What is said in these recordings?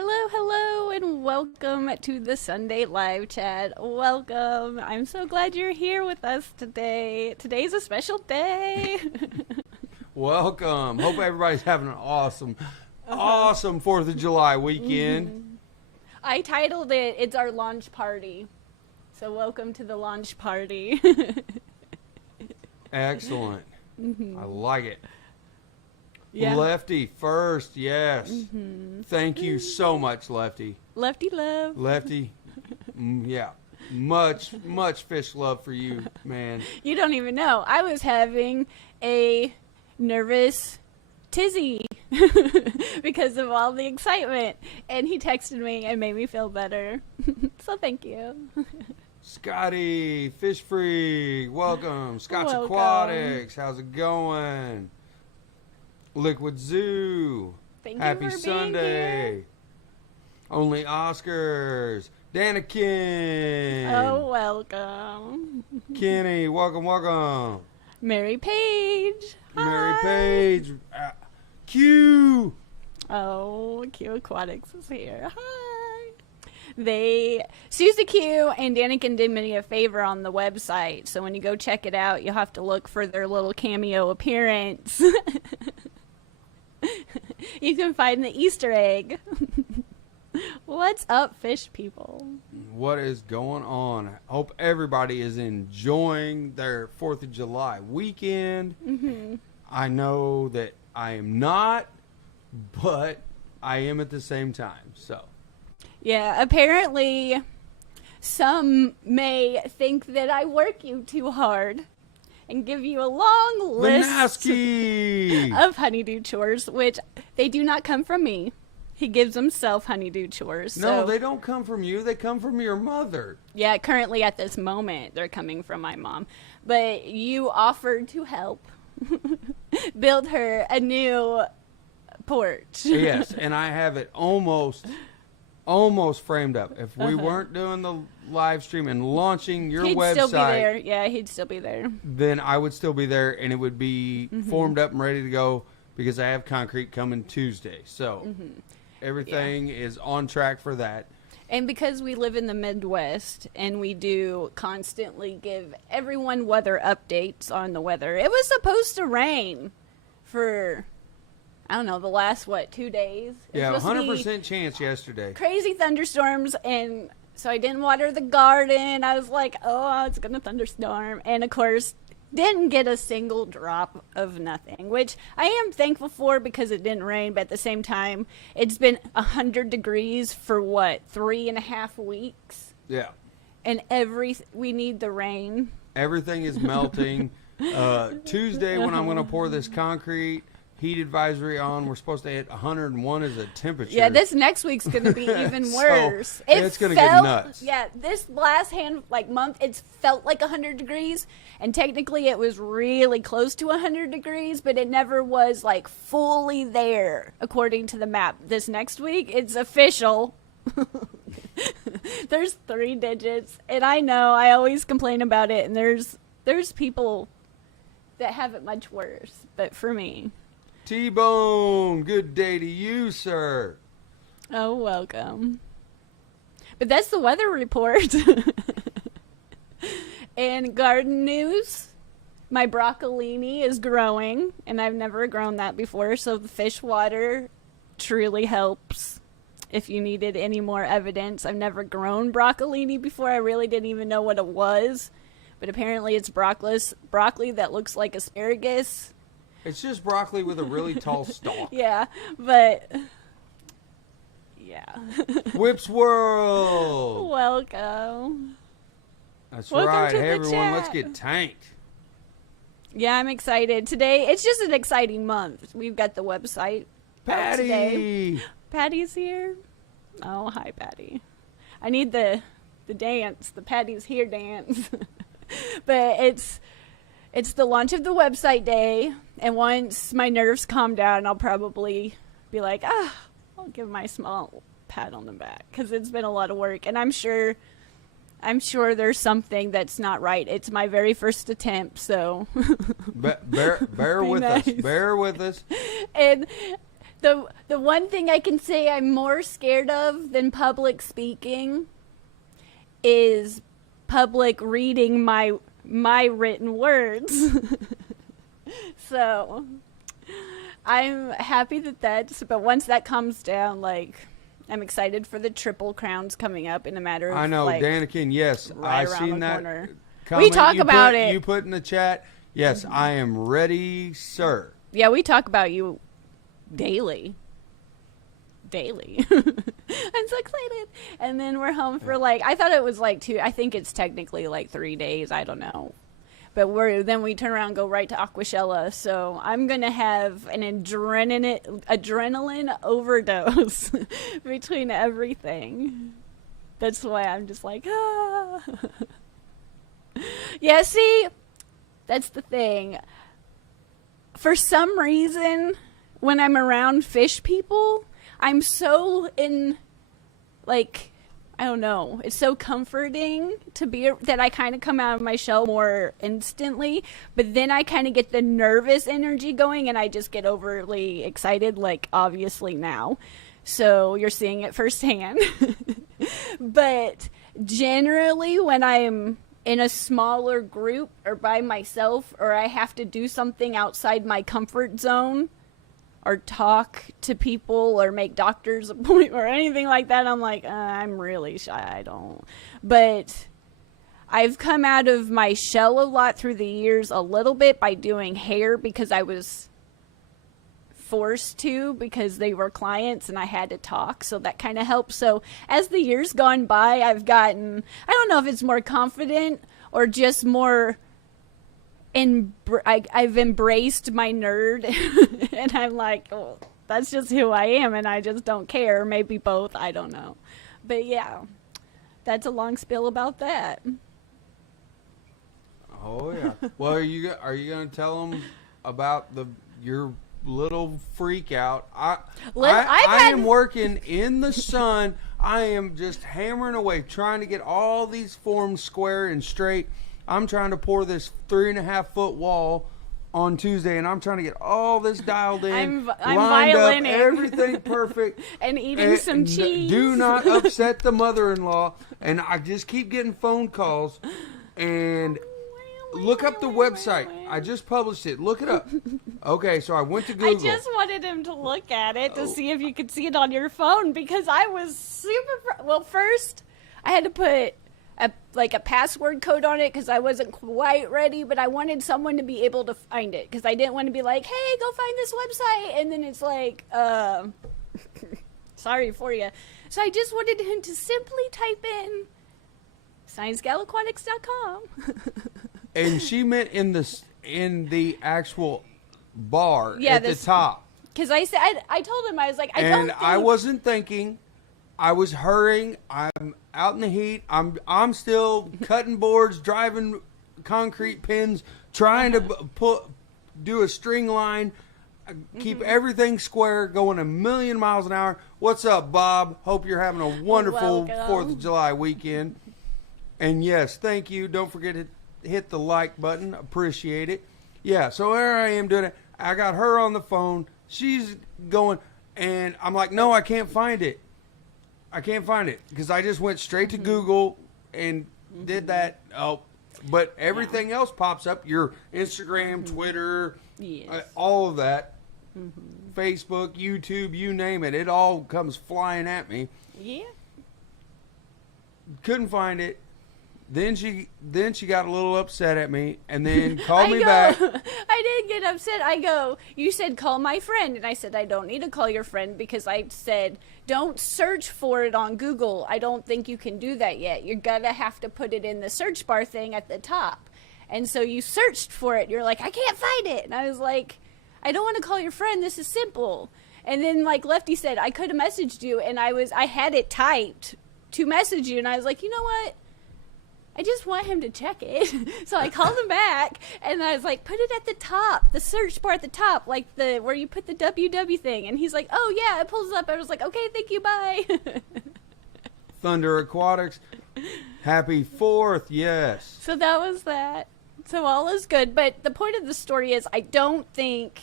Hello, hello, and welcome to the Sunday Live Chat. Welcome. I'm so glad you're here with us today. Today's a special day. Welcome. Hope everybody's having an awesome 4th of July weekend. I titled it, It's Our Launch Party. So welcome to the launch party. Excellent. I like it. Yeah. Lefty first, yes. Thank you so much, Lefty. Lefty love. Lefty, yeah. Much fish love for you, man. You don't even know. I was having a nervous tizzy because of all the excitement. And he texted me and made me feel better. So thank you. Scotty, Fish Freak, welcome. Scott's Welcome. Aquatics, how's it going? Liquid Zoo, Thank happy you for Sunday. being here. Only Oscars, Danikin. Oh, welcome. Kenny, welcome. Mary Page. Mary Hi. Page, Q. Oh, Q Aquatics is here. Hi. Susie Q and Danikin did me a favor on the website. So when you go check it out, you'll have to look for their little cameo appearance. You can find the Easter egg. What's up, fish people? What is going on? Hope everybody is enjoying their 4th of July weekend. I know that I am not, but I am at the same time. So, Yeah, apparently some may think that I work you too hard and give you a long list Lanaski. of honeydew chores, which they do not come from me. He gives himself honeydew chores. No, So, they don't come from you. They come from your mother. yeah, currently at this moment, they're coming from my mom. But you offered to help build her a new porch. Yes, and I have it almost framed up. If we weren't doing the live stream and launching your He'd website, still be there. Yeah, he'd still be there. then I would still be there, and it would be formed up and ready to go because I have concrete coming Tuesday. So everything is on track for that. And because we live in the Midwest and we do constantly give everyone weather updates on the weather, it was supposed to rain for, I don't know, the last, 2 days? It Yeah, was supposed to be 100% chance yesterday. crazy thunderstorms, and so I didn't water the garden. I was like, oh, it's going to thunderstorm. And, of course, didn't get a single drop of nothing, which I am thankful for because it didn't rain. But at the same time, it's been 100 degrees for, 3.5 weeks? Yeah. And we need the rain. Everything is melting. Tuesday when I'm going to pour this concrete, heat advisory on, we're supposed to hit 101 as a temperature. Yeah, this next week's going to be even So, worse. it's gonna get nuts. Yeah, this last month, it's felt like 100 degrees, and technically it was really close to 100 degrees, but it never was, fully there, according to the map. This next week, it's official. There's 3 digits, and I know, I always complain about it, and there's people that have it much worse, but for me... T-Bone, good day to you, sir. Oh, welcome. But that's the weather report. And garden news, my broccolini is growing, and I've never grown that before, so the fish water truly helps. If you needed any more evidence, I've never grown broccolini before. I really didn't even know what it was, but apparently it's broccoli that looks like asparagus. It's just broccoli with a really tall stalk. Yeah, but... yeah. Whips World. Welcome. That's Welcome right. to Hey, the everyone, let's chat. get tanked. Yeah, I'm excited. Today, it's just an exciting month. We've got the website out today. Patty. Patty's here. Oh, hi, Patty. I need the dance, the Patty's here dance. But it's the launch of the website day, and once my nerves calm down, I'll probably be like, I'll give my small pat on the back, because it's been a lot of work, and I'm sure there's something that's not right. It's my very first attempt, so Bear Be with nice. us. Bear with us. and The one thing I can say I'm more scared of than public speaking is public reading my written words. So I'm happy but once that comes down, like, I'm excited for the Triple Crowns coming up in a matter of, I know, like, Danikin, yes. right I around seen the that corner. comment We talk about it. You put in the chat. Yes, I am ready, sir. Yeah, we talk about you daily. I'm so excited. And then we're home for, like, I thought it was like I think it's technically like 3 days. I don't know. But then we turn around and go right to Aquashella. So I'm going to have an adrenaline overdose between everything. That's why I'm just like, ah. Yeah, see, that's the thing. For some reason, when I'm around fish people, I'm so like, I don't know. It's so comforting to be that I kind of come out of my shell more instantly, but then I kind of get the nervous energy going and I just get overly excited, like obviously now. So you're seeing it firsthand. But generally when I'm in a smaller group or by myself or I have to do something outside my comfort zone, or talk to people or make doctor's appointment or anything like that, I'm like, I'm really shy. I don't. But I've come out of my shell a lot through the years, a little bit by doing hair because I was forced to because they were clients and I had to talk. So that kind of helps. So as the years gone by, I've gotten, I don't know if it's more confident or just more I've embraced my nerd and I'm like, oh, that's just who I am and I just don't care. Maybe both. I don't know. But yeah, that's a long spiel about that. Oh, yeah. Well, are you going to tell them about your little freak out? I am working in the sun. I am just hammering away, trying to get all these forms square and straight. I'm trying to pour this 3.5-foot wall on Tuesday, and I'm trying to get all this dialed in, I'm lined up, violining. everything perfect. And eating some cheese. Do not upset the mother-in-law. And I just keep getting phone calls. And look up the website. I just published it. Look it up. Okay, so I went to Google. I just wanted him to look at it to see if you could see it on your phone because I was super... Well, first, I had to put a password code on it because I wasn't quite ready, but I wanted someone to be able to find it because I didn't want to be like, hey, go find this website, and then it's like, sorry for you. So I just wanted him to simply type in sciencegalaquatics.com. And she meant in the actual bar at the top. Because I said, I told him, I was like, I wasn't thinking. I was hurrying. I'm out in the heat. I'm still cutting boards, driving concrete pins, trying to do a string line, keep everything square, going 1,000,000 miles an hour. What's up, Bob? Hope you're having a wonderful 4th of July weekend. And yes, thank you. Don't forget to hit the like button. Appreciate it. Yeah, so there I am doing it. I got her on the phone. She's going, and I'm like, no, I can't find it. I can't find it because I just went straight to Google and did that. Oh, but everything else pops up. Your Instagram, Twitter, all of that. Facebook, YouTube, you name it. It all comes flying at me. Yeah. Couldn't find it. Then she got a little upset at me and then called me back. I didn't get upset. I go, you said call my friend. And I said, I don't need to call your friend because I said, don't search for it on Google. I don't think you can do that yet. You're going to have to put it in the search bar thing at the top. And so you searched for it. You're like, I can't find it. And I was like, I don't want to call your friend. This is simple. And then like Lefty said, I could have messaged you and I had it typed to message you. And I was like, you know what? I just want him to check it. So I called him back, and I was like, put it at the top, the search bar at the top, like where you put the WW thing. And he's like, oh, yeah, it pulls up. I was like, okay, thank you, bye. Thunder Aquatics, happy 4th, yes. So that was that. So all is good. But the point of the story is I don't think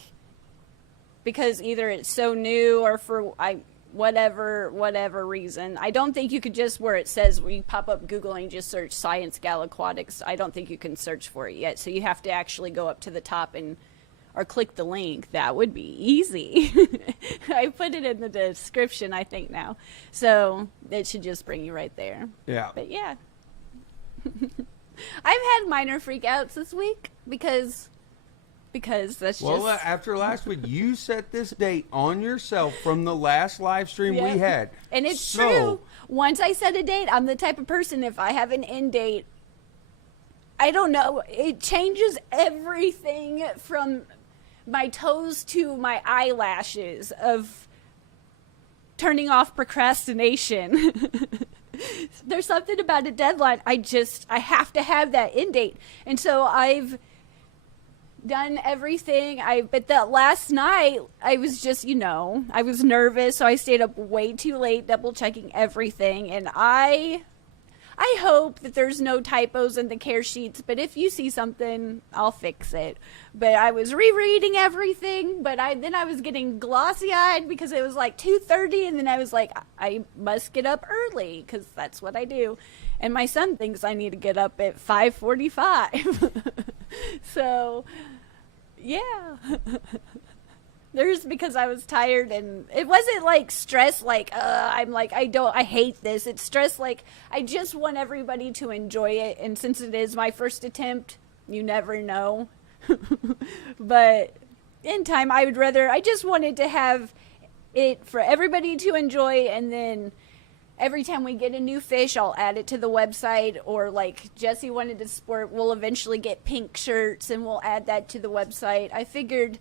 because either it's so new or for whatever reason. I don't think you could just, where it says, where you pop up Google and you just search Science Gal Aquatics, I don't think you can search for it yet. So you have to actually go up to the top or click the link. That would be easy. I put it in the description, I think, now. So it should just bring you right there. Yeah. But yeah. I've had minor freakouts this week because that's Well, just... after last week, you set this date on yourself from the last live stream we Yep. had. And it's So- true. Once I set a date, I'm the type of person, if I have an end date, I don't know, it changes everything from my toes to my eyelashes of turning off procrastination. There's something about a deadline. I have to have that end date. And so I've done everything. But that last night, I was just, I was nervous, so I stayed up way too late, double checking everything. And I hope that there's no typos in the care sheets, but if you see something, I'll fix it. But I was rereading everything, but then I was getting glossy-eyed because it was like 2:30, and then I was like, I must get up early because that's what I do. And my son thinks I need to get up at 5:45. So, yeah. There's because I was tired, and it wasn't like stress like I'm like I hate this. It's stress like I just want everybody to enjoy it, and since it is my first attempt, you never know. But in time, I just wanted to have it for everybody to enjoy, and then every time we get a new fish, I'll add it to the website, or like Jesse wanted to sport, we'll eventually get pink shirts and we'll add that to the website. I figured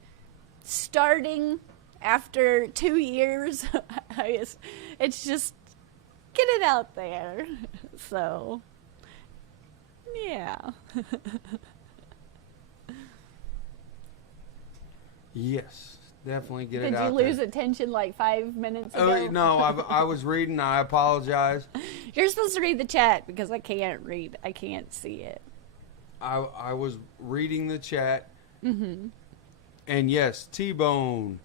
starting after 2 years, it's just get it out there. So, yeah. Yes, definitely get Did it out you there. lose attention like 5 minutes ago? Oh, no, I was reading. I apologize. You're supposed to read the chat because I can't read. I can't see it. I was reading the chat. Mm-hmm. And yes, T-Bone,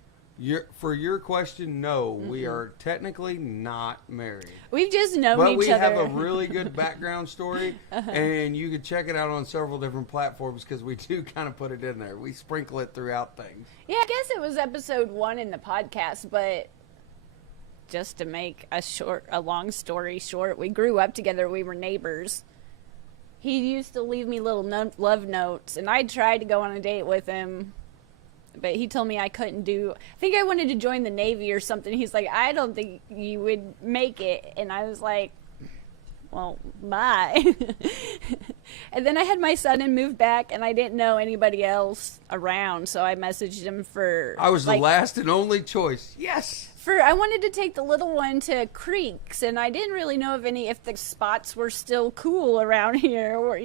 for your question, no, we are technically not married. We've just known But each we other. have a really good background story, and you can check it out on several different platforms because we do kind of put it in there. We sprinkle it throughout things. Yeah, I guess it was episode 1 in the podcast, but just to make a long story short, we grew up together. We were neighbors. He used to leave me little love notes, and I tried to go on a date with him, but he told me I couldn't do. I think I wanted to join the Navy or something. He's like, I don't think you would make it, and I was like, well, bye. And then I had my son and moved back, and I didn't know anybody else around, so I messaged him for. I was like, the last and only choice. Yes. I wanted to take the little one to creeks, and I didn't really know if the spots were still cool around here, or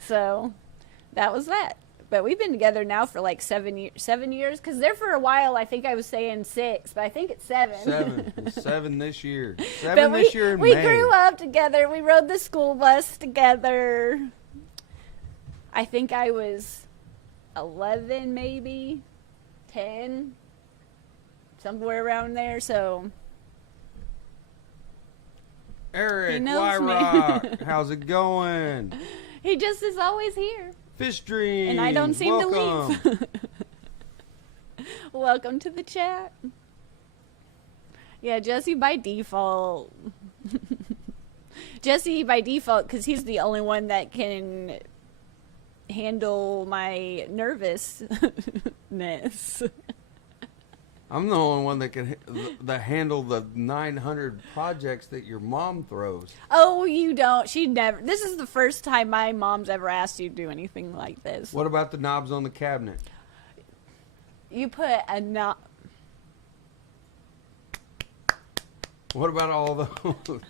so that was that. But we've been together now for like 7 years, because there for a while I think I was saying 6, but I think it's 7. 7 this year. But 7 this year in we May. grew up together. We rode the school bus together. I think I was 11, maybe 10, somewhere around there. So Eric, He knows me. Wyrock, how's it going? he just is always here, Fish Dream. and I don't seem welcome. to leave. Welcome to the chat. Yeah, Jesse by default. Jesse by default, because he's the only one that can handle my nervousness. I'm the only one that can handle the 900 projects that your mom throws. Oh, you don't. She never. This is the first time my mom's ever asked you to do anything like this. What about the knobs on the cabinet? You put a knob. What about all those?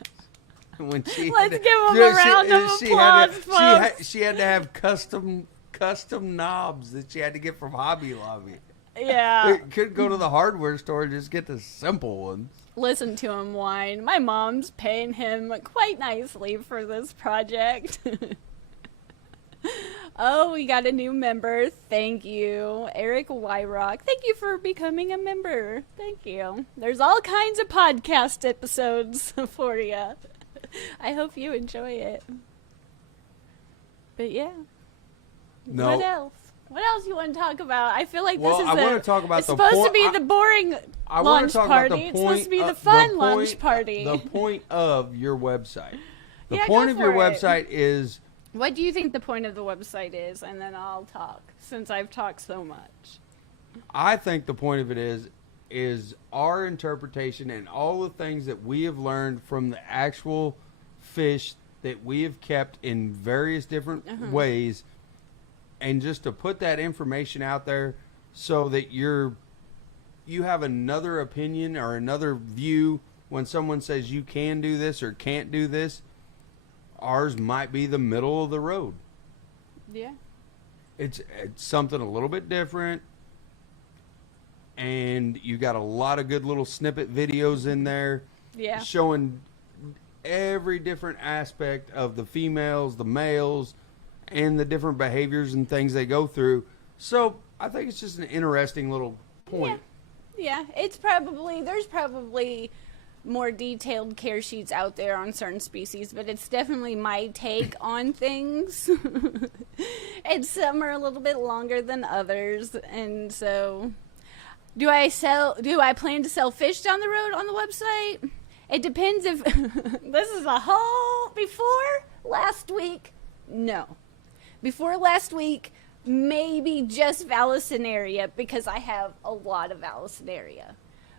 When she Let's give them a round of applause, folks. she had to have custom knobs that she had to get from Hobby Lobby. Yeah. Couldn't go to the hardware store and just get the simple ones. Listen to him whine. My mom's paying him quite nicely for this project. Oh, we got a new member. Thank you. Eric Wyrock. Thank you for becoming a member. Thank you. There's all kinds of podcast episodes for you. I hope you enjoy it. But yeah. No. What else? What else you want to talk about? I feel like Well, this is I want to talk about it's the supposed to point- be the boring I want lunch to talk party. about the It's supposed to point be the of- fun lunch point- party. The point of your website. The Yeah, point go of your for it. website is What do you think the point of the website is? And then I'll talk, since I've talked so much. I think the point of it is our interpretation and all the things that we have learned from the actual fish that we have kept in various different ways, and just to put that information out there so that you have another opinion or another view when someone says you can do this or can't do this. Ours might be the middle of the road. Yeah. It's something a little bit different, and you got a lot of good little snippet videos in there Yeah. showing every different aspect of the females, the males, and the different behaviors and things they go through. So I think it's just an interesting little point. Yeah, there's probably more detailed care sheets out there on certain species, but it's definitely my take on things. And some are a little bit longer than others, and so do I plan to sell fish down the road on the website? It depends if this is a whole before last week. No. Before last week, maybe just Vallisneria, because I have a lot of Vallisneria.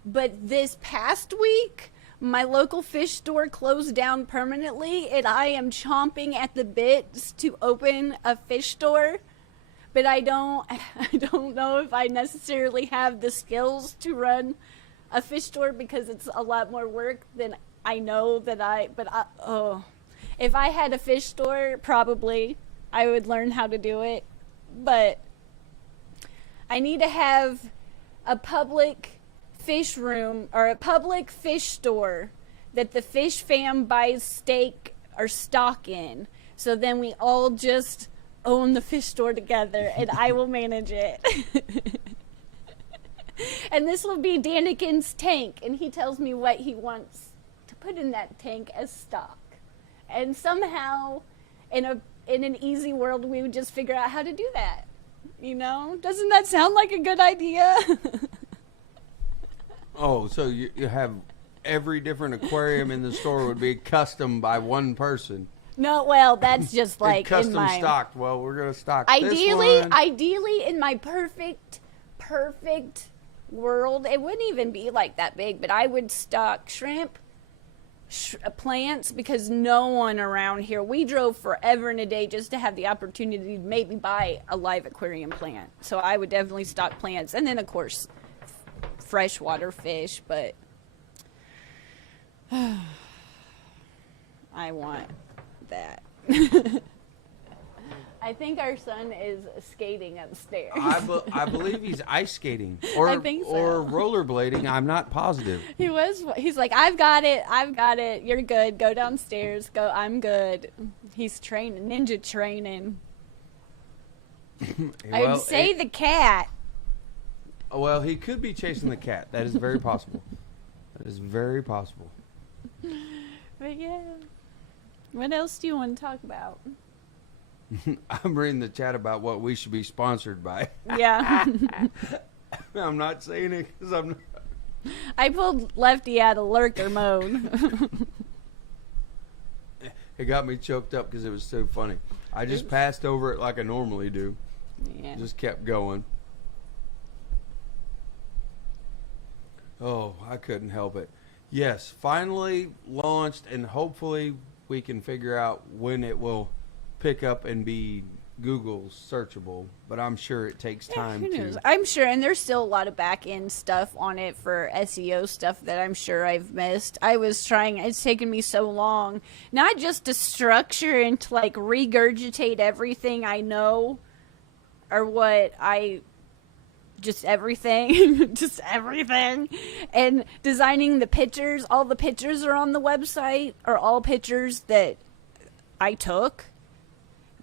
But this past week, my local fish store closed down permanently, and I am chomping at the bits to open a fish store. But I don't know if I necessarily have the skills to run a fish store, because it's a lot more work than I know that if I had a fish store, probably I would learn how to do it. But I need to have a public fish room or a public fish store that the fish fam buys steak or stock in. So then we all just own the fish store together, and I will manage it. And this will be Danikin's tank, and he tells me what he wants to put in that tank as stock. And somehow, in an easy world, we would just figure out how to do that. You know? Doesn't that sound like a good idea? Oh, so you have every different aquarium in the store would be custom by one person. No, well, that's just like And custom in my stocked. Well, we're going to stock ideally, this one. ideally in my perfect world, it wouldn't even be like that big, but I would stock shrimp, plants, because no one around here, we drove forever and a day just to have the opportunity to maybe buy a live aquarium plant. So I would definitely stock plants, and then of course freshwater fish, but I want that. I think our son is skating upstairs. I believe he's ice skating or I think so. or rollerblading. I'm not positive. He's like, I've got it. You're good. Go downstairs. Go. I'm good. He's training, ninja training. I would say the cat. Well, he could be chasing the cat. That is very possible. That is very possible. But yeah. What else do you want to talk about? I'm reading the chat about what we should be sponsored by. Yeah. I'm not saying it because I'm not. I pulled Lefty out of lurker mode. It got me choked up because it was so funny. I just passed over it like I normally do. Yeah. Just kept going. Oh, I couldn't help it. Yes, finally launched, and hopefully we can figure out when it will pick up and be Google searchable. But I'm sure it takes time Who knows? to. I'm sure, and there's still a lot of back end stuff on it for SEO stuff that I'm sure I've missed. It's taken me so long, not just to structure and to like regurgitate everything I know, or what I. Just everything, and designing the pictures. All the pictures are on the website, are all pictures that I took.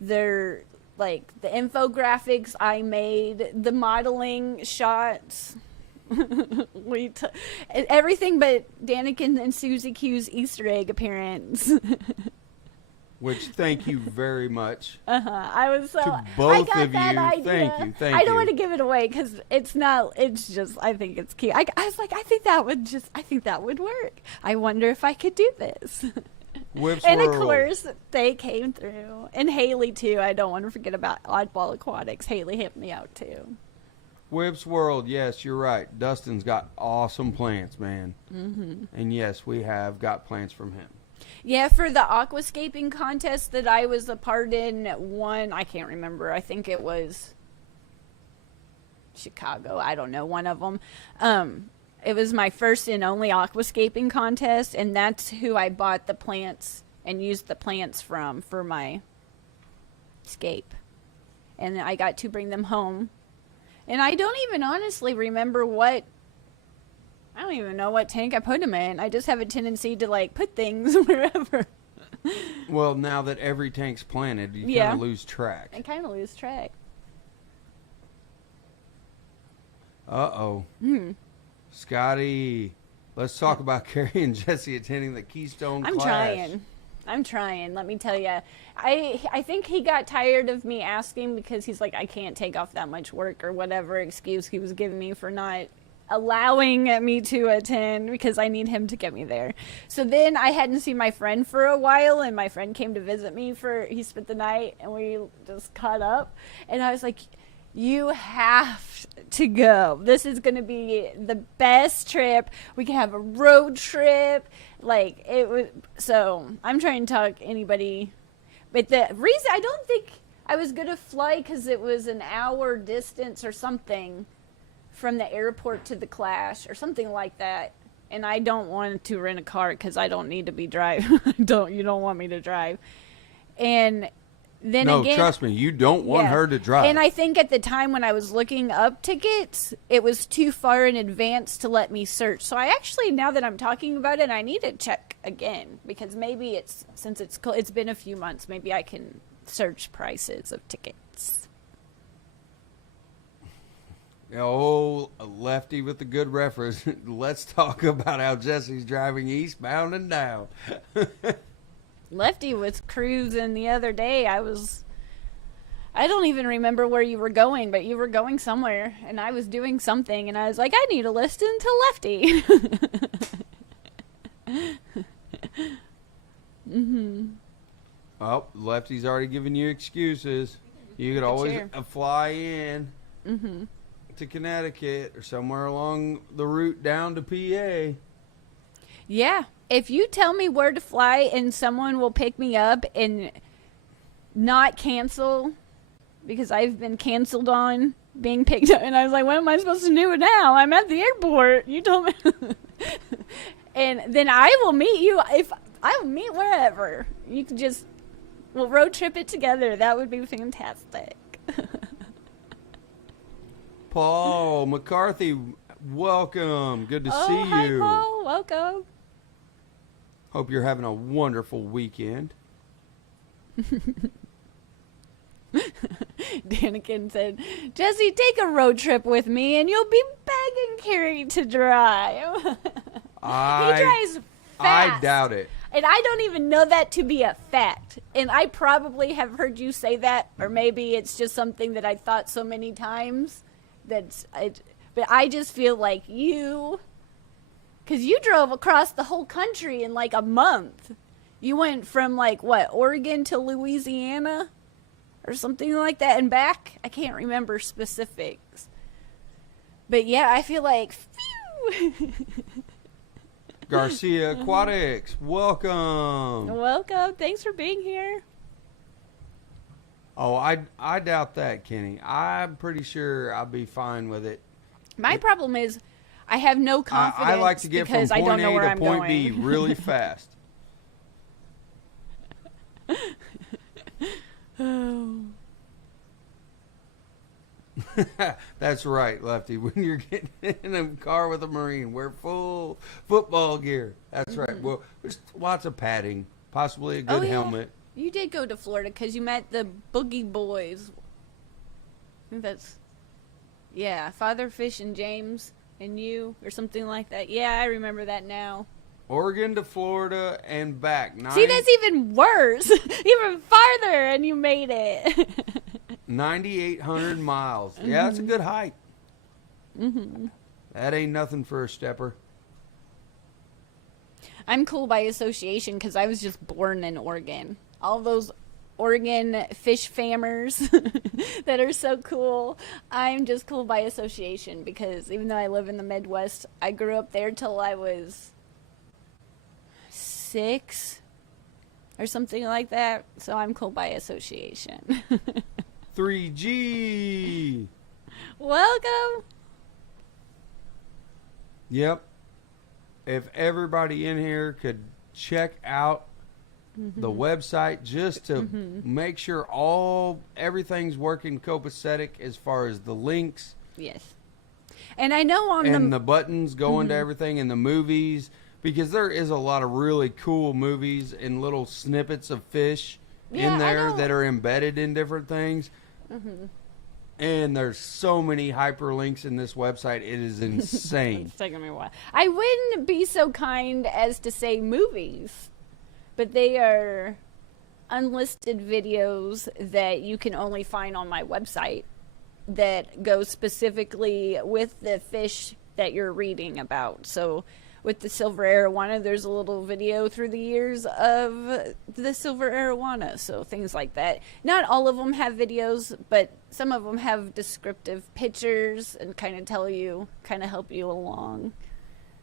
They're like the infographics I made, the modeling shots. Everything but Danica and Susie Q's Easter egg appearance. Which, thank you very much. I was so To both I got of that you, idea. thank you, thank I don't you. want to give it away because it's not. It's just I think it's cute. I was like, I think that would work. I wonder if I could do this. Whips And of World. course, they came through. And Haley too. I don't want to forget about Oddball Aquatics. Haley helped me out too. Whips World, yes, you're right. Dustin's got awesome plants, man. Mm-hmm. And yes, we have got plants from him. Yeah, for the aquascaping contest that I was a part in, I can't remember. I think it was Chicago. I don't know, one of them. It was my first and only aquascaping contest, and that's who I bought the plants and used the plants from for my scape. And I got to bring them home. And I don't even honestly remember I don't even know what tank I put them in. I just have a tendency to like put things wherever. Well, now that every tank's planted, you Yeah. kind of lose track. I kind of lose track. Uh-oh. Scotty, let's talk about Carrie and Jesse attending the Keystone Clash. I'm trying. Let me tell you. I think he got tired of me asking because he's like, I can't take off that much work or whatever excuse he was giving me for not allowing me to attend because I need him to get me there. So then I hadn't seen my friend for a while, and my friend came to visit me he spent the night, and we just caught up. And I was like, you have to go. This is going to be the best trip. We can have a road trip. Like, it was, so I'm trying to talk anybody. But the reason, I don't think I was going to fly because it was an hour distance or something from the airport to the Clash or something like that. And I don't want to rent a car because I don't need to be driving. You don't want me to drive. And then No, again, trust me, you don't want her to drive. and I think at the time when I was looking up tickets, it was too far in advance to let me search. So I actually, now that I'm talking about it, I need to check again because maybe since it's been a few months, maybe I can search prices of tickets. Oh, Lefty with the good reference. Let's talk about how Jesse's driving eastbound and down. Lefty was cruising the other day. I don't even remember where you were going, but you were going somewhere, and I was doing something, and I was like, I need to listen to Lefty. Oh, Lefty's already giving you excuses. You could always chair. fly in to Connecticut or somewhere along the route down to PA. Yeah. If you tell me where to fly and someone will pick me up and not cancel, because I've been canceled on being picked up, and I was like, what am I supposed to do now? I'm at the airport. You told me. And then I will meet you. I'll meet wherever. You can we'll road trip it together. That would be fantastic. Paul McCarthy, welcome. Good to see Hi, you. Paul. Welcome. Hope you're having a wonderful weekend. Danikin said, Jesse, take a road trip with me and you'll be begging Carrie to drive. He drives fast. I doubt it. And I don't even know that to be a fact. And I probably have heard you say that, or maybe it's just something that I thought so many times. But I just feel like because you drove across the whole country in like a month. You went from like, what, Oregon to Louisiana? Or something like that, and back. I can't remember specifics. But yeah, I feel like, phew. Garcia Aquatics, welcome. Welcome. Thanks for being here. Oh, I doubt that, Kenny. I'm pretty sure I'll be fine with it. My problem is I have no confidence I like to get from because I don't point know A where to I'm point going. B really fast. That's right, Lefty. When you're getting in a car with a Marine, wear full football gear. That's right. Well, there's lots of padding, possibly a good helmet. You did go to Florida because you met the Boogie Boys. I think that's, yeah, Father Fish and James and you or something like that. Yeah, I remember that now. Oregon to Florida and back. See, that's even worse. Even farther, and you made it. 9,800 miles. Yeah, that's a good hike. Mm-hmm. That ain't nothing for a stepper. I'm cool by association because I was just born in Oregon. All those Oregon fish fammers that are so cool. I'm just cool by association because even though I live in the Midwest, I grew up there till I was 6 or something like that. So I'm cool by association. 3G. Welcome. Yep. If everybody in here could check out the website just to make sure everything's working copacetic as far as the links. Yes. And I know on and the buttons going to everything and the movies, because there is a lot of really cool movies and little snippets of fish in there that are embedded in different things. And there's so many hyperlinks in this website. It is insane. It's taking me a while. I wouldn't be so kind as to say movies, but they are unlisted videos that you can only find on my website that go specifically with the fish that you're reading about. So with the silver arowana, there's a little video through the years of the silver arowana. So things like that. Not all of them have videos, but some of them have descriptive pictures and kind of help you along.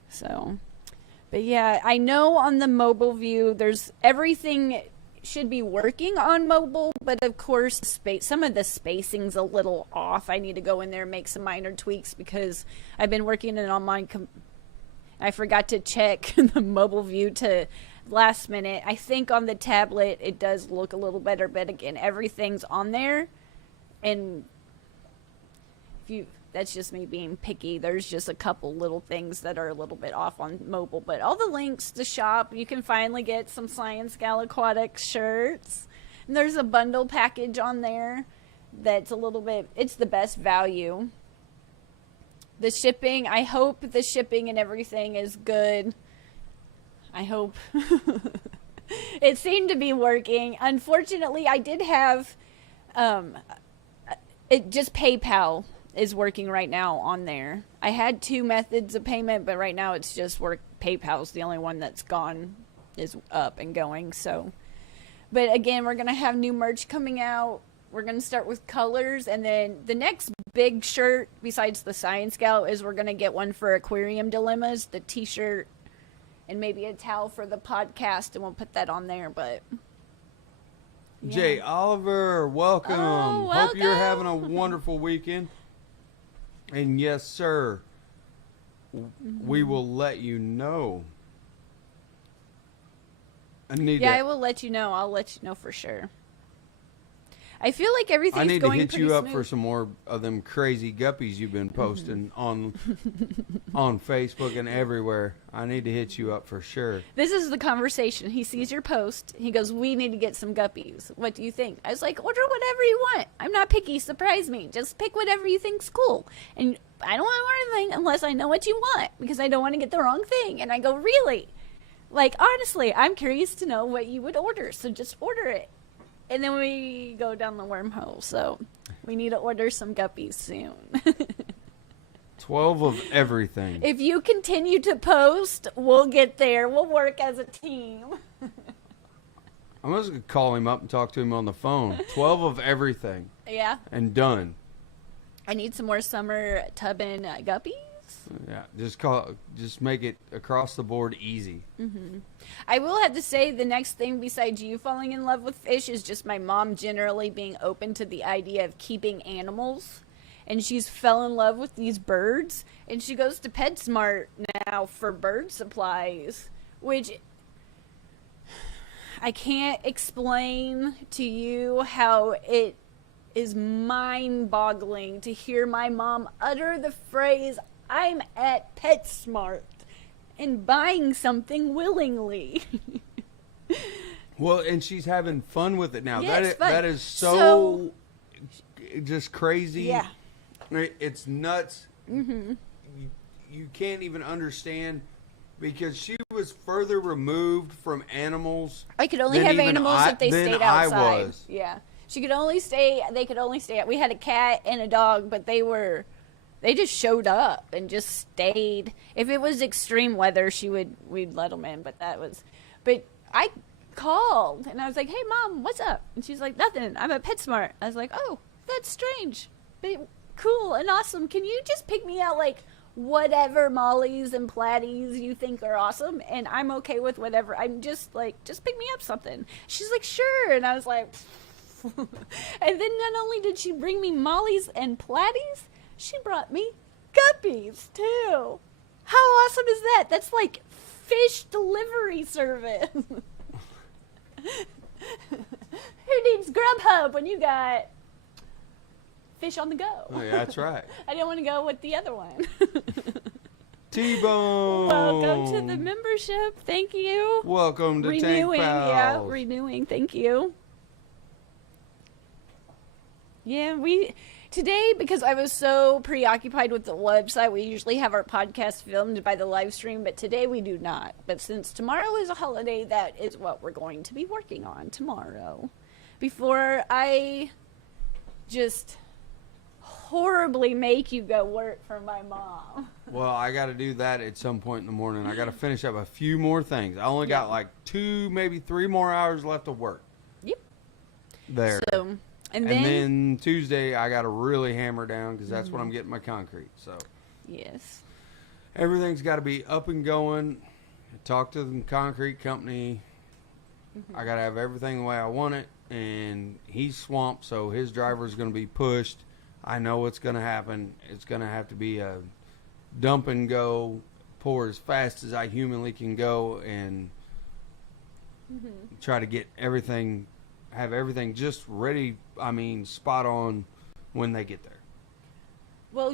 So, but yeah, I know on the mobile view, there's everything should be working on mobile, but of course, some of the spacing's a little off. I need to go in there and make some minor tweaks because I've been working on my I forgot to check the mobile view to last minute. I think on the tablet it does look a little better, but again, everything's on there. And that's just me being picky. There's just a couple little things that are a little bit off on mobile, but all the links to shop, you can finally get some Science Gal Aquatics shirts. And there's a bundle package on there that's it's the best value. The shipping, I hope the shipping and everything is good. I hope. It seemed to be working. Unfortunately, I did have, just PayPal is working right now on there. I had 2 methods of payment, but right now it's just PayPal's the only one that's is up and going. So, but again, we're going to have new merch coming out. We're going to start with colors, and then the next big shirt besides the Science Gal is we're going to get one for Aquarium Dilemmas, the t-shirt, and maybe a towel for the podcast, and we'll put that on there. But yeah. Jay Oliver, welcome. Oh, Hope you're welcome. having a wonderful weekend. And yes, sir, we will let you know. I will let you know. I'll let you know for sure. I feel like everything's I need going to hit pretty you up smooth. for some more of them crazy guppies you've been posting on Facebook and everywhere. I need to hit you up for sure. This is the conversation. He sees your post. He goes, "We need to get some guppies. What do you think?" I was like, "Order whatever you want. I'm not picky. Surprise me. Just pick whatever you think's cool." And I don't want to order anything unless I know what you want because I don't want to get the wrong thing. And I go, "Really? Like, honestly, I'm curious to know what you would order. So just order it." And then we go down the wormhole. So we need to order some guppies soon. 12 of everything. If you continue to post, we'll get there. We'll work as a team. I'm just going to call him up and talk to him on the phone. 12 of everything. Yeah. And done. I need some more summer tubbing guppies. Yeah, just make it across the board easy. I will have to say the next thing besides you falling in love with fish is just my mom generally being open to the idea of keeping animals. And she's fell in love with these birds. And she goes to PetSmart now for bird supplies, which I can't explain to you how it is mind-boggling to hear my mom utter the phrase, "I'm at PetSmart," and buying something willingly. Well, and she's having fun with it now. Yeah, it's fun. That is so just crazy. Yeah. It's nuts. Mm-hmm. You can't even understand because she was further removed from animals. I could only than have even animals if they than stayed I outside. was. Yeah. They could only stay. We had a cat and a dog, but they just showed up and just stayed. If it was extreme weather, we'd let them in, but I called and I was like, "Hey mom, what's up?" And she's like, "Nothing. I'm at PetSmart." I was like, "Oh, that's strange. But cool and awesome. Can you just pick me out like whatever Mollies and Platties you think are awesome, and I'm okay with whatever. I'm just pick me up something." She's like, "Sure." And I was like, and then not only did she bring me Mollies and Platties, she brought me guppies too. How awesome is that? That's like fish delivery service. Who needs Grubhub when you got fish on the go? Oh, yeah, that's right. I didn't want to go with the other one. T-Bone. Welcome to the membership. Thank you. Welcome to Renewing, Tank yeah, Pals. renewing. Thank you. Yeah, today, because I was so preoccupied with the website, we usually have our podcast filmed by the live stream, but today we do not. But since tomorrow is a holiday, that is what we're going to be working on tomorrow. Before I just horribly make you go work for my mom. Well, I got to do that at some point in the morning. I got to finish up a few more things. I only got like 2, maybe 3 more hours left of work. Yep. There. So, and And then Tuesday, I got to really hammer down because that's when I'm getting my concrete. So yes. everything's got to be up and going. Talk to the concrete company. I got to have everything the way I want it. And he's swamped, so his driver's going to be pushed. I know what's going to happen. It's going to have to be a dump and go, pour as fast as I humanly can go, and try to get everything, have everything just ready, spot on when they get there. Well,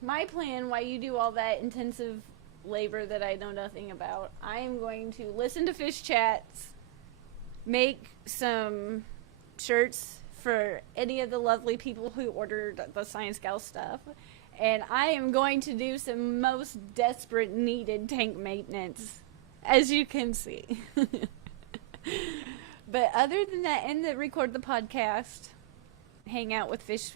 my plan, while you do all that intensive labor that I know nothing about, I am going to listen to Fish Chats, make some shirts for any of the lovely people who ordered the Science Gal stuff, and I am going to do some most desperate needed tank maintenance, as you can see. But other than that, and record the podcast, hang out with Fish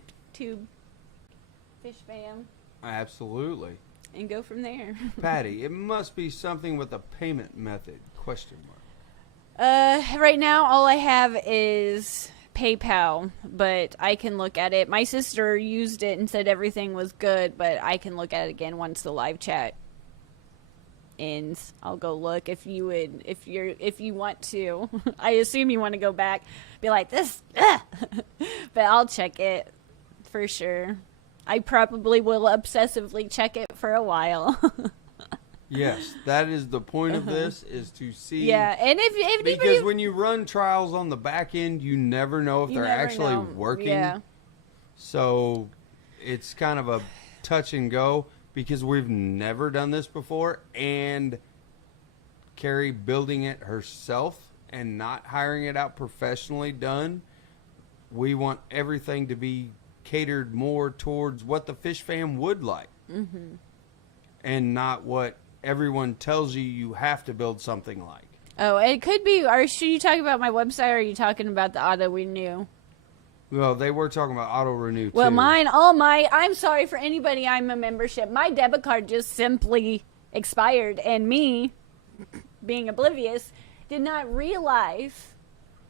fam, Absolutely. and go from there. Patty, it must be something with a payment method, question mark. Right now, all I have is PayPal, but I can look at it. My sister used it and said everything was good, but I can look at it again once the live chat ends. I'll go look if you want to. I assume you want to go back, be like this, but I'll check it for sure. I probably will obsessively check it for a while. Yes, that is the point of this, is to see. Yeah, and if because when you run trials on the back end, you never know if they're actually working. Yeah. So it's kind of a touch and go because we've never done this before, and Carrie building it herself and not hiring it out professionally done. We want everything to be catered more towards what the Fish Fam would like, and not what everyone tells you have to build something like. Oh, it could be. Or should you talk about my website, or are you talking about the auto renew? Well, they were talking about auto renew too. Well, I'm sorry for anybody I'm a membership. My debit card just simply expired, and me, being oblivious, did not realize.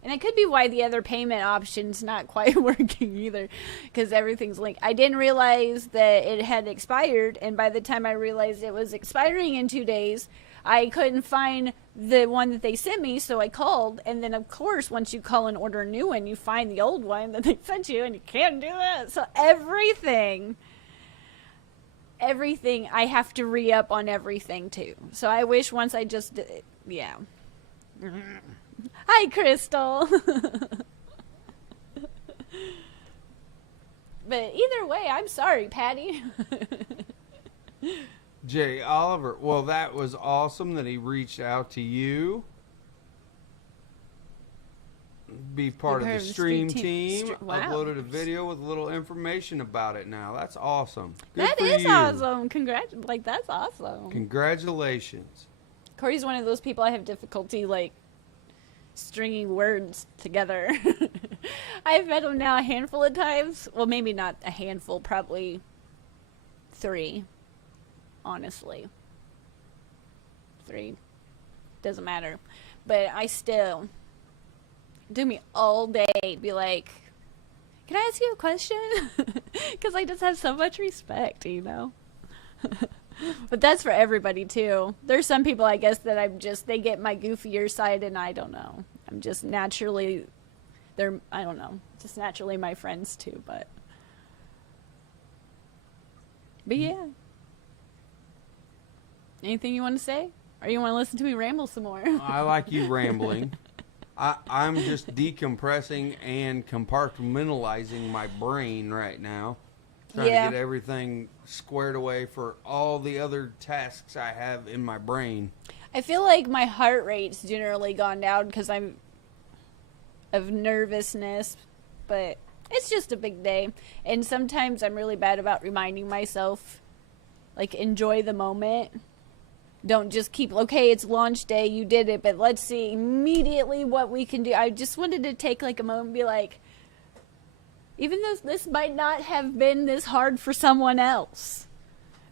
And it could be why the other payment option's not quite working either, because everything's linked. I didn't realize that it had expired, and by the time I realized it was expiring in 2 days, I couldn't find the one that they sent me, so I called. And then, of course, once you call and order a new one, you find the old one that they sent you, and you can't do that. So everything, I have to re-up on everything, too. So I wish once I just did it, yeah. Hi, Crystal. But either way, I'm sorry, Patty. Jay Oliver, well, that was awesome that he reached out to you. be part of the stream team. Wow. Uploaded a video with a little information about it now. That's awesome. Good That for is you. awesome. Like, that's awesome. Congratulations. Corey's one of those people I have difficulty, like, stringing words together. I've met him now a handful of times. Well, maybe not a handful, probably 3, honestly. 3. Doesn't matter. But I still, it took me all day to be like, can I ask you a question? Because I just have so much respect, you know? But that's for everybody, too. There's some people, I guess, that they get my goofier side, and I don't know. I'm just naturally, I don't know, just naturally my friends, too, but yeah. Anything you want to say? Or you want to listen to me ramble some more? I like you rambling. I'm just decompressing and compartmentalizing my brain right now. Trying to get everything squared away for all the other tasks I have in my brain. I feel like my heart rate's generally gone down because I'm of nervousness, but it's just a big day. And sometimes I'm really bad about reminding myself, like, enjoy the moment. Don't just keep, okay, it's launch day, you did it, but let's see immediately what we can do. I just wanted to take, like, a moment and be like, even though this might not have been this hard for someone else,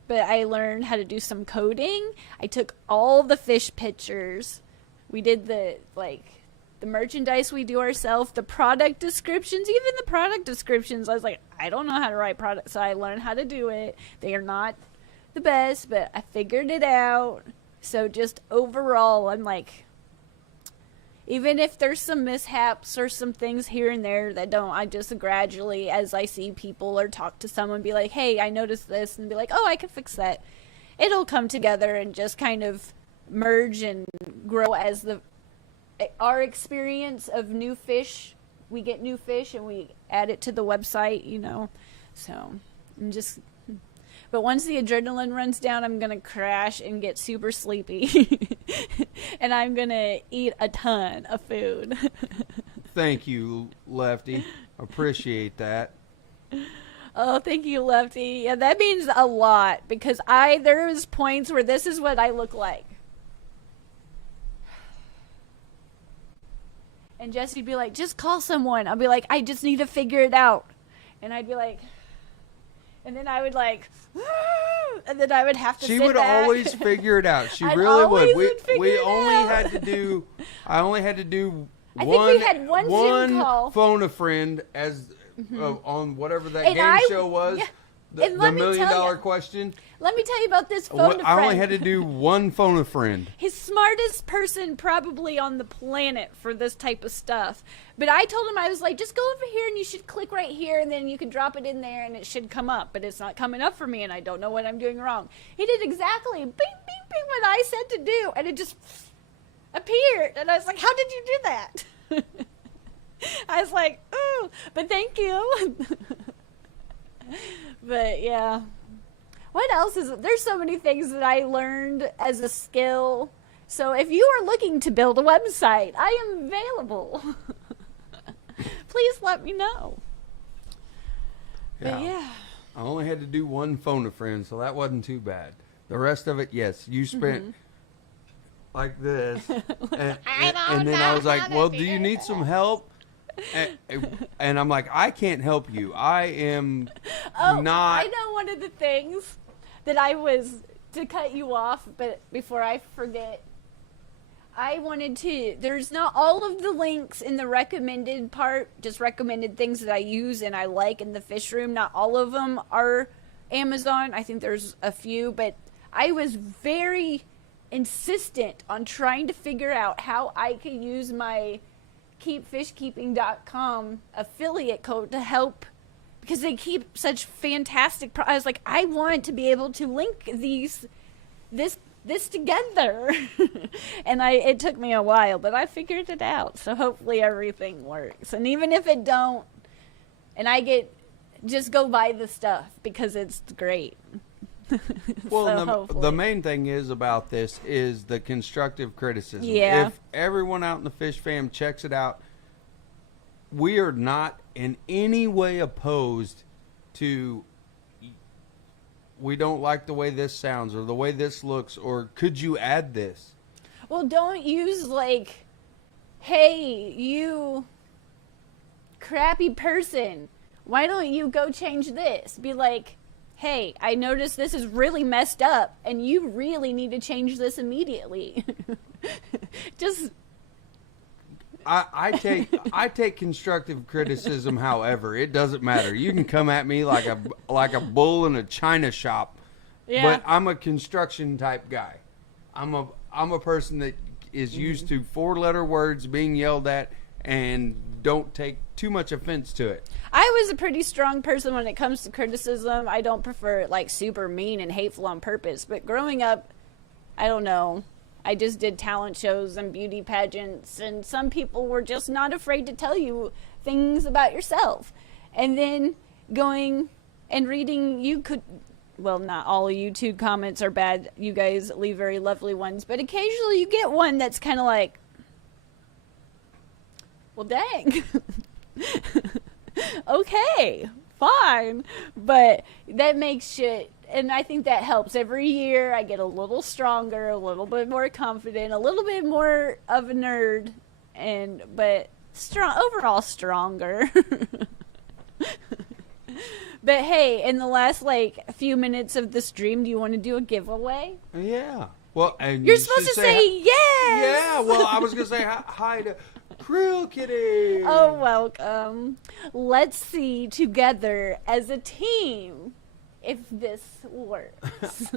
but I learned how to do some coding. I took all the fish pictures. We did the merchandise we do ourselves, the product descriptions, even the product descriptions. I was like, I don't know how to write products, so I learned how to do it. They are not the best, but I figured it out. So just overall, I'm like, even if there's some mishaps or some things here and there that I just gradually, as I see people or talk to someone, be like, hey, I noticed this, and be like, oh, I can fix that. It'll come together and just kind of merge and grow as our experience of new fish. We get new fish and we add it to the website, you know. So I'm just, but once the adrenaline runs down, I'm going to crash and get super sleepy. And I'm going to eat a ton of food. Thank you, Lefty. Appreciate that. Oh, thank you, Lefty. Yeah, that means a lot because there was points where this is what I look like. And Jesse'd be like, just call someone. I'll be like, I just need to figure it out. And I'd be like, and then I would like, and then I would have to She sit would back. always figure it out. She I'd really always would. would figure We it only out. had to do, I only had to do I think we had one Zoom call. phone a friend as on whatever that And game show was. yeah. The And let $1 me million tell ya. question. Let me tell you about this phone a friend. I only had to do one phone a friend. His smartest person probably on the planet for this type of stuff. But I told him, I was like, just go over here and you should click right here and then you can drop it in there and it should come up. But it's not coming up for me and I don't know what I'm doing wrong. He did exactly bing, bing, bing what I said to do. And it just appeared. And I was like, how did you do that? I was like, ooh, but thank you. But yeah. What else is it? There's so many things that I learned as a skill. So if you are looking to build a website, I am available. Please let me know. But yeah. I only had to do one phone a friend, so that wasn't too bad. The rest of it, yes, you spent like this. And then I was like, well, do you need some help? And I'm like, I can't help you. I am not. I know one of the things that I was, to cut you off, but before I forget, I wanted to, there's not all of the links in the recommended part, just recommended things that I use and I like in the fish room. Not all of them are Amazon. I think there's a few, but I was very insistent on trying to figure out how I could use my keepfishkeeping.com affiliate code to help, because they keep such fantastic I was like, I want to be able to link this together. And it took me a while, but I figured it out. So hopefully everything works. And even if it don't, and just go buy the stuff because it's great. Well, the main thing is about this is the constructive criticism. Yeah. If everyone out in the fish fam checks it out, we are not in any way opposed to, we don't like the way this sounds or the way this looks, or could you add this? Well, don't use like, hey, you crappy person, why don't you go change this? Be like, hey, I noticed this is really messed up and you really need to change this immediately. Just I take constructive criticism. However, it doesn't matter. You can come at me like a bull in a china shop, yeah. but I'm a construction type guy. I'm a person that is used to 4-letter words being yelled at and don't take too much offense to it. I was a pretty strong person when it comes to criticism. I don't prefer it like super mean and hateful on purpose, but growing up, I don't know. I just did talent shows and beauty pageants, and some people were just not afraid to tell you things about yourself. And then going and reading, you could, well, not all of YouTube comments are bad. You guys leave very lovely ones, but occasionally you get one that's kind of like, well, dang. Okay, fine. But that makes shit, and I think that helps. Every year I get a little stronger, a little bit more confident, a little bit more of a nerd, but overall stronger. But hey, in the last like few minutes of the stream, do you want to do a giveaway? Yeah. Well, and You're you supposed should to say yes. Yeah. Well, I was gonna say hi to Krill Kitty. Oh, welcome. Let's see together as a team if this works.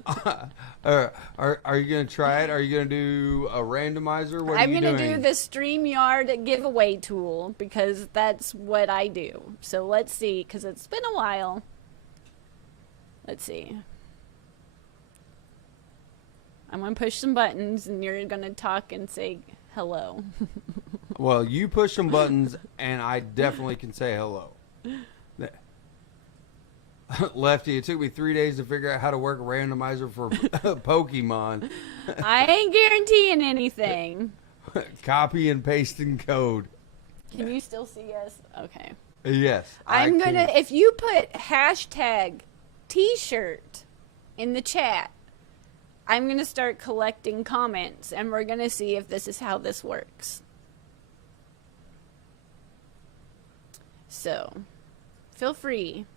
Are you going to try it? Are you going to do a randomizer? What I'm are you going to doing? do the StreamYard giveaway tool because that's what I do. So let's see, because it's been a while. Let's see. I'm going to push some buttons and you're going to talk and say hello. Well, you push some buttons, and I definitely can say hello. Lefty, it took me 3 days to figure out how to work a randomizer for Pokemon. I ain't guaranteeing anything. Copy and pasting code. Can you still see us? Okay. Yes. I'm I going can. to, if you put hashtag t-shirt in the chat, I'm going to start collecting comments, and we're going to see if this is how this works. So, feel free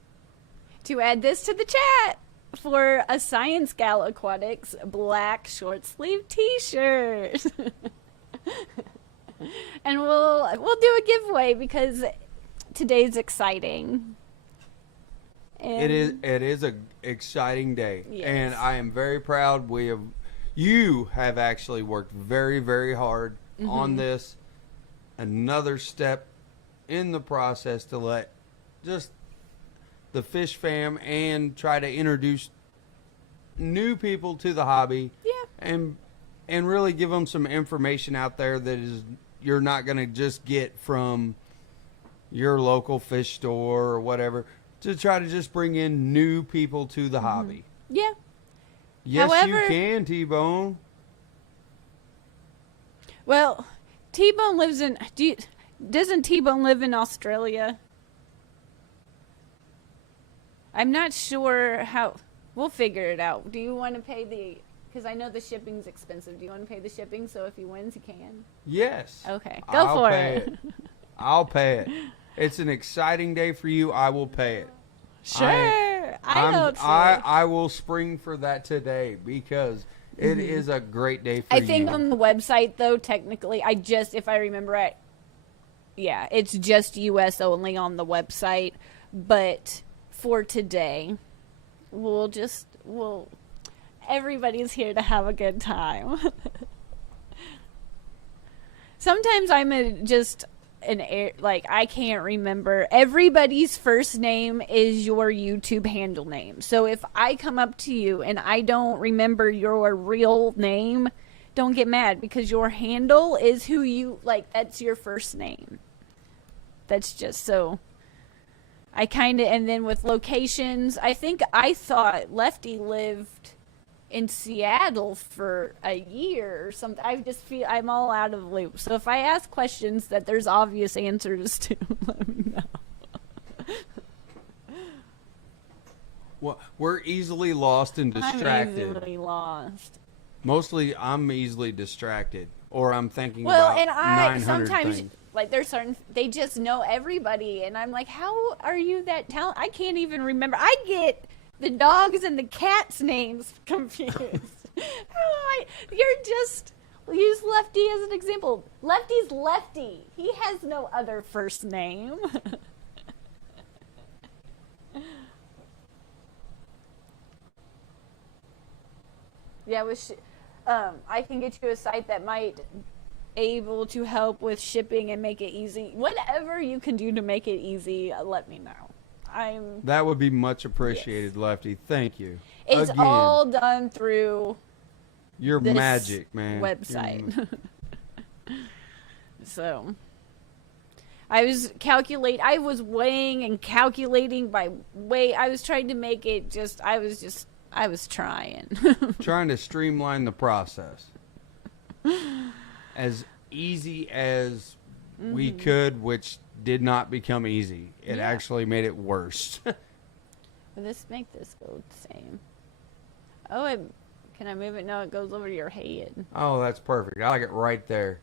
to add this to the chat for a Science Gal Aquatics black short sleeve t-shirt. And we'll do a giveaway because today's exciting. And It is a exciting day, Yes. and I am very proud. You have actually worked very, very hard on this. Another step in the process to let just the fish fam and try to introduce new people to the hobby. Yeah. And really give them some information out there that is you're not going to just get from your local fish store or whatever, to try to just bring in new people to the hobby. Yeah. Yes, However, you can, T-Bone. Well, T-Bone lives in... doesn't T-Bone live in Australia? I'm not sure how... We'll figure it out. Do you want to pay the... Because I know the shipping's expensive. Do you want to pay the shipping so if he wins, he can? Yes. Okay. Go I'll for pay it. I'll pay it. It's an exciting day for you. I will pay it. Sure. I hope so. I will spring for that today because it is a great day for you. I think on the website, though, technically, if I remember right, yeah, it's just U.S. only on the website. But for today, everybody's here to have a good time. Sometimes I'm I can't remember. Everybody's first name is your YouTube handle name. So if I come up to you and I don't remember your real name, don't get mad because your handle is who you, that's your first name. That's just so. And then with locations, I thought Lefty lived in Seattle for a year or something. I just feel I'm all out of the loop. So if I ask questions that there's obvious answers to, let me know. Well, we're easily lost and distracted. I'm easily lost. Mostly, I'm easily distracted, or I'm thinking Well, about and I 900 sometimes things. like there's certain they just know everybody, and I'm like, how are you that talented? I can't even remember. I get the dogs and the cats' names confused. You're just use Lefty as an example. Lefty's Lefty. He has no other first name. Yeah, I can get you a site that might able to help with shipping and make it easy. Whatever you can do to make it easy, let me know. That would be much appreciated, Lefty. Thank you. It's Again, all done through your this magic, man. website. So I was weighing and calculating by weight. I was trying to make it I was trying. Trying to streamline the process as easy as we could, which did not become easy. It Yeah. actually made it worse. Will this make this go the same? Oh, can I move it? No, it goes over your head. Oh, that's perfect. I like it right there.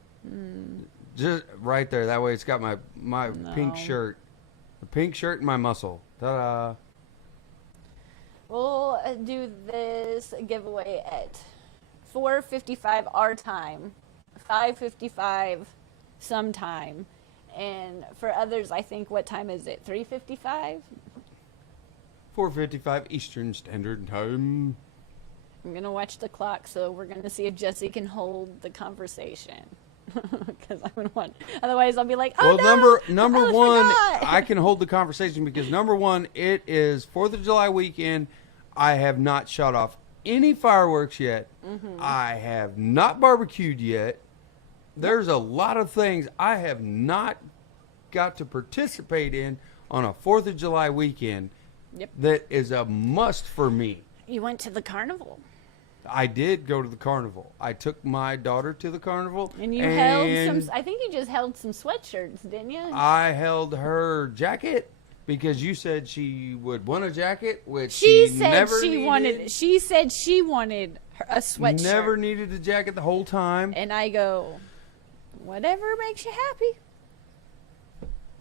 Just right there. That way it's got my pink No. shirt. The pink shirt and my muscle. Ta-da. We'll do this giveaway at 4:55 our time, 5:55 sometime, and for others, I think what time is it? 3:55. 4:55 Eastern Standard Time. I'm gonna watch the clock, so we're gonna see if Jesse can hold the conversation. Because I'm gonna want. Otherwise, I'll be like, "Oh Well, no, number I one, forgot." I can hold the conversation because number one, it is 4th of July weekend. I have not shot off any fireworks yet. I have not barbecued yet. There's a lot of things I have not got to participate in on a 4th of July weekend. Yep. That is a must for me. You went to the carnival. I did go to the carnival. I took my daughter to the carnival. And you held some. I think you just held some sweatshirts, didn't you? I held her jacket because you said she would want a jacket, which she she said never she needed. wanted. She said she wanted a sweatshirt. Never needed a jacket the whole time. And I go, whatever makes you happy.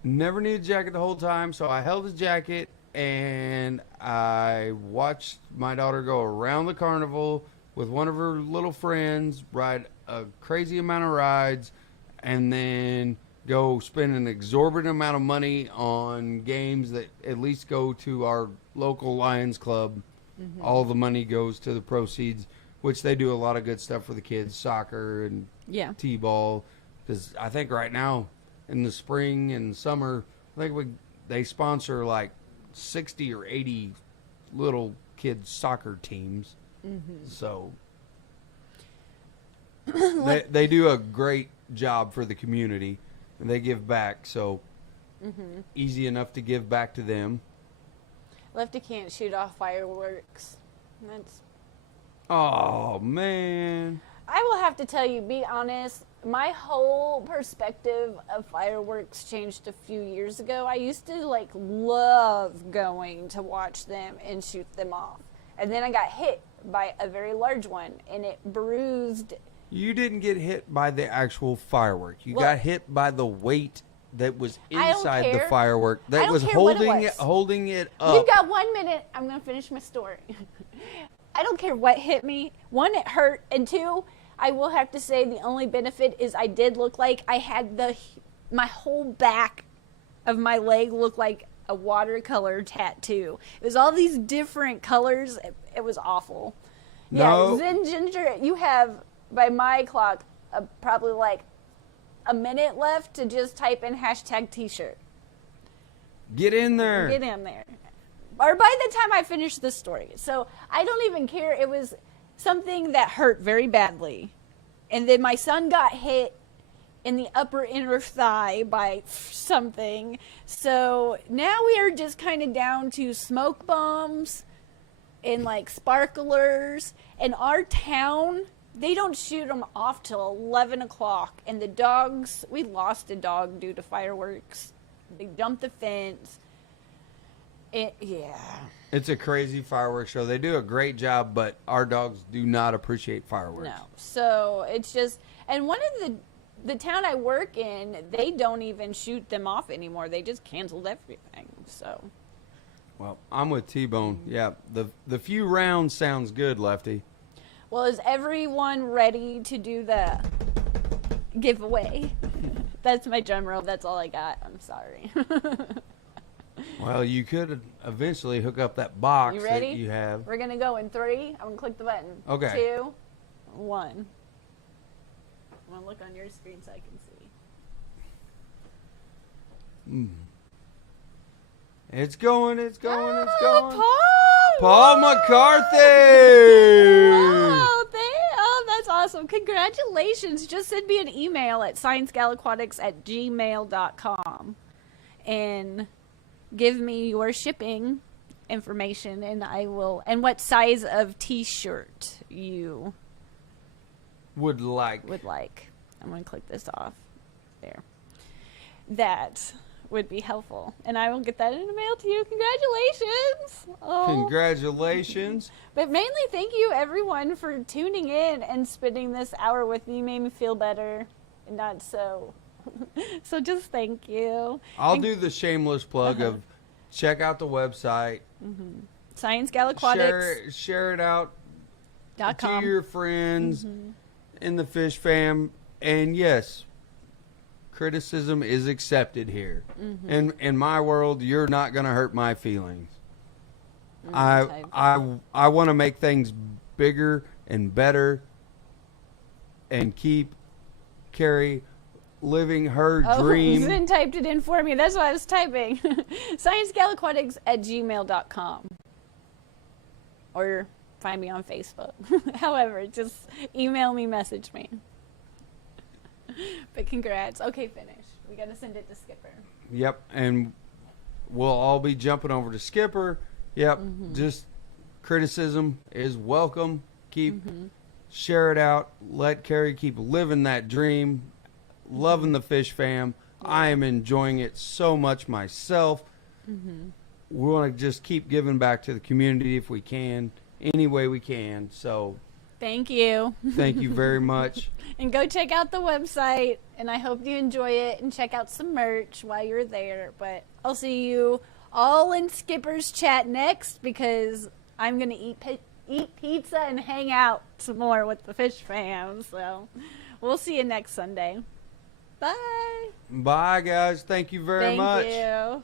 Never needed a jacket the whole time, so I held a jacket and I watched my daughter go around the carnival with one of her little friends, ride a crazy amount of rides, and then go spend an exorbitant amount of money on games that at least go to our local Lions Club. All the money goes to the proceeds, which they do a lot of good stuff for the kids, soccer and Yeah. T-ball. Because I think right now in the spring and summer, I think they sponsor like 60 or 80 little kids soccer teams. So they do a great job for the community, and they give back. So easy enough to give back to them. Lefty can't shoot off fireworks. That's. Oh man, I will have to tell you, be honest, my whole perspective of fireworks changed a few years ago. I used to love going to watch them and shoot them off. And then I got hit by a very large one and it bruised. you didn't get hit by the actual firework. You Well, got hit by the weight that was I don't inside the care. firework I that don't was care what it holding was. holding it up. You've got 1 minute. I'm going to finish my story. I don't care what hit me. One, it hurt. And two, I will have to say the only benefit is I did look like I had my whole back of my leg looked like a watercolor tattoo. It was all these different colors. It was awful. No. Yeah, Zen Ginger, you have, by my clock, probably like a minute left to just type in hashtag t-shirt. Get in there. Get in there. Or by the time I finish this story. So I don't even care. It was something that hurt very badly. And then my son got hit in the upper inner thigh by something. So now we are just kind of down to smoke bombs and like sparklers. And our town, they don't shoot them off till 11 o'clock. And the dogs, we lost a dog due to fireworks. They jumped the fence. Yeah. It's a crazy fireworks show. They do a great job, but our dogs do not appreciate fireworks. No. So it's just, and one of the town I work in, they don't even shoot them off anymore. They just canceled everything. So. Well, I'm with T-Bone. Yeah, the few rounds sounds good, Lefty. Well, is everyone ready to do the giveaway? That's my drum roll. That's all I got. I'm sorry. Well, you could eventually hook up that box You ready? that you have. We're going to go in 3. I'm going to click the button. Okay. 2, 1. I'm going to look on your screen so I can see. It's going, it's going, it's Oh, going. Paul! Paul McCarthy! Oh, that's awesome. Congratulations. Just send me an email at sciencegalaquatics@gmail.com and give me your shipping information, and I will, and what size of t-shirt you Would like. would like. I'm going to click this off. There. That would be helpful. And I will get that in the mail to you. Congratulations. Oh. Congratulations. But mainly thank you everyone for tuning in and spending this hour with me. Made me feel better and not so. So just thank you. I'll And do the shameless plug of check out the website. ScienceGalaquatics.com. Share it out to your friends in the fish fam. And yes, criticism is accepted here. In my world, you're not going to hurt my feelings. I want to make things bigger and better and keep Carrie living her dream. Zen typed it in for me. That's what I was typing. ScienceGalaquatics@gmail.com. Or find me on Facebook. However, just email me, message me. But congrats. Okay, finish. We got to send it to Skipper. Yep, and we'll all be jumping over to Skipper. Yep, just criticism is welcome. Keep share it out. Let Carrie keep living that dream. Loving the fish fam. Yeah. I am enjoying it so much myself. We want to just keep giving back to the community if we can, any way we can. So Thank you. thank you very much. And go check out the website. And I hope you enjoy it and check out some merch while you're there. But I'll see you all in Skipper's chat next because I'm going to eat pizza and hang out some more with the fish fam. So we'll see you next Sunday. Bye. Bye, guys. Thank you very much. Thank you.